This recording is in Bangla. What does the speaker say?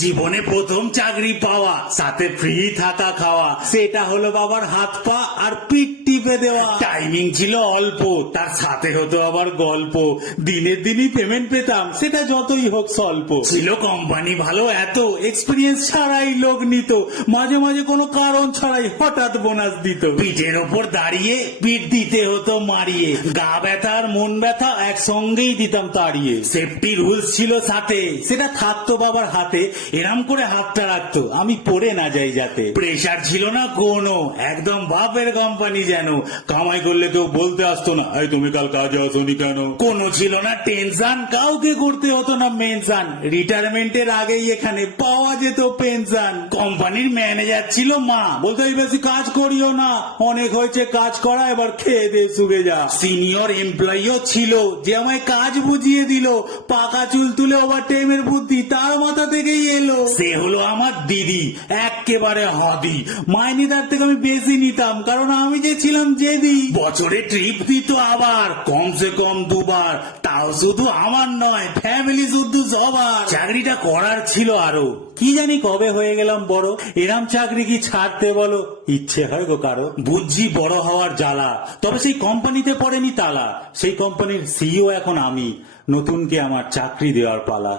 জীবনে প্রথম চাকরি পাওয়া, সাথে ফ্রি থাকা খাওয়া, সেটা হলো বাবার হাত পা আর পিঠ টিপে দেওয়া। টাইমিং ছিল অল্প, তার সাথে হতো আবার গল্প। দিনের দিনই পেমেন্ট পেতাম, সেটা যতই হোক স্বল্প। ছিল কোম্পানি ভালো, এত এক্সপিরিয়েন্স ছাড়াই লোক নিত, মাঝে মাঝে কোনো কারণ ছাড়াই হঠাৎ বোনাস দিত। পিঠের ওপর দাঁড়িয়ে পিঠ দিতে হতো মারিয়ে, গা ব্যথা আর মন ব্যথা একসঙ্গেই দিতাম তাড়িয়ে। সেফটি রুলস ছিল সাথে, সেটা থাকতো বাবার হাতে, এরম করে হাতটা রাখতো আমি পড়ে না যাই যাতে। প্রেশার ছিল না কোনো, একদম বাপের কোম্পানি যেন। কামাই করলে কেউ বলতে আসতো না, এই তুমি কাল কাজে আসোনি কেন। কোনো ছিল না টেনশন, কাউকে করতে হতো না মেনশন। রিটায়ারমেন্টের আগেই এখানে পাওয়া যেত পেনশন। কোম্পানির ম্যানেজার ছিল মা, বলতো এই বেশি কাজ করিও না, অনেক হয়েছে কাজ করা, এবার খেয়ে দে শুবে যা। সিনিয়র এমপ্লয়িও ছিল যে আমায় কাজ বুঝিয়ে দিল, পাকা চুল তুলে ওভার টাইমের বুদ্ধি তার মাথা থেকেই এলো। সে হলো আমার দিদি, একেবারে হাদি। মাইনে তার থেকে আমি বেশি নিতাম, কারণ আমি যে ছিলাম জেদি। বছরে ট্রিপ দিত আবার কমসে কম দুবার, তাও শুধু আমার নয়, ফ্যামিলি শুধু সবার। চাকরিটা করার ছিল আরো, কি জানি কবে হয়ে গেলাম বড়। এরাম চাকরি কি ছাড়তে বলো, ইচ্ছে হয় গো কারো। বুঝছি বড় হওয়ার জ্বালা, তবে সেই কোম্পানিতে পড়েনি তালা। সেই কোম্পানির সিইও এখন আমি, নতুনকে আমার চাকরি দেওয়ার পালা।